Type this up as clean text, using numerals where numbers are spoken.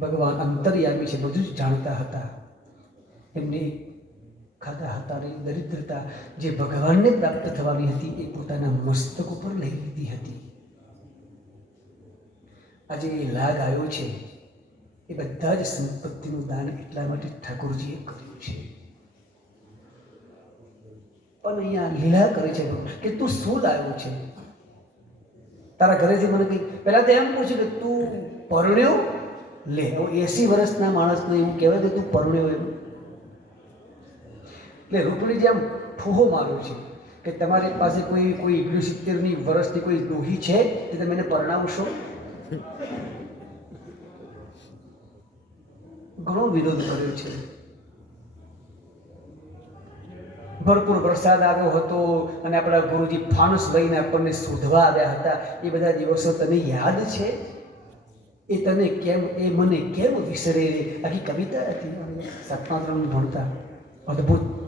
ભગવાન અંતર્યામી છે, બધું જ જાણતા હતા. એમને ખાધા હતાની દરિદ્રતા જે ભગવાનને પ્રાપ્ત થવાની હતી એ પોતાના મસ્તક ઉપર લઈ લીધી હતી. આજે એ લાગ આવ્યો છે એ બધા જ સંપત્તિનું દાન એટલા માટે ઠાકોરજીએ કર્યું છે. પણ અહીંયા લીલા કરે છે કે તું શું લાવ્યો છે. તારા ઘરેથી મને કંઈક પહેલાં તો એમ પૂછ્યું કે તું પરણ્યો લે. 80 વર્ષના માણસને એવું કહેવાય કે તું પરણ્યો એમ. એટલે રૂકણીજી આમ ઠોહો માર્યો છે કે તમારી પાસે કોઈ 69 વર્ષની કોઈ ડોહી છે કે તમે એને પરણાવશો. ઘણો વિરોધ કર્યો છે. ભરપૂર વરસાદ આવ્યો હતો અને આપણા ગુરુજી ફાનસ લઈને આપણને શોધવા આવ્યા હતા. એ બધા દિવસો તને યાદ છે? એ તને કેમ, એ મને કેમ વિસરે? આખી કવિતા હતી. 7મા ધોરણમાં ભણતા. અદ્ભુત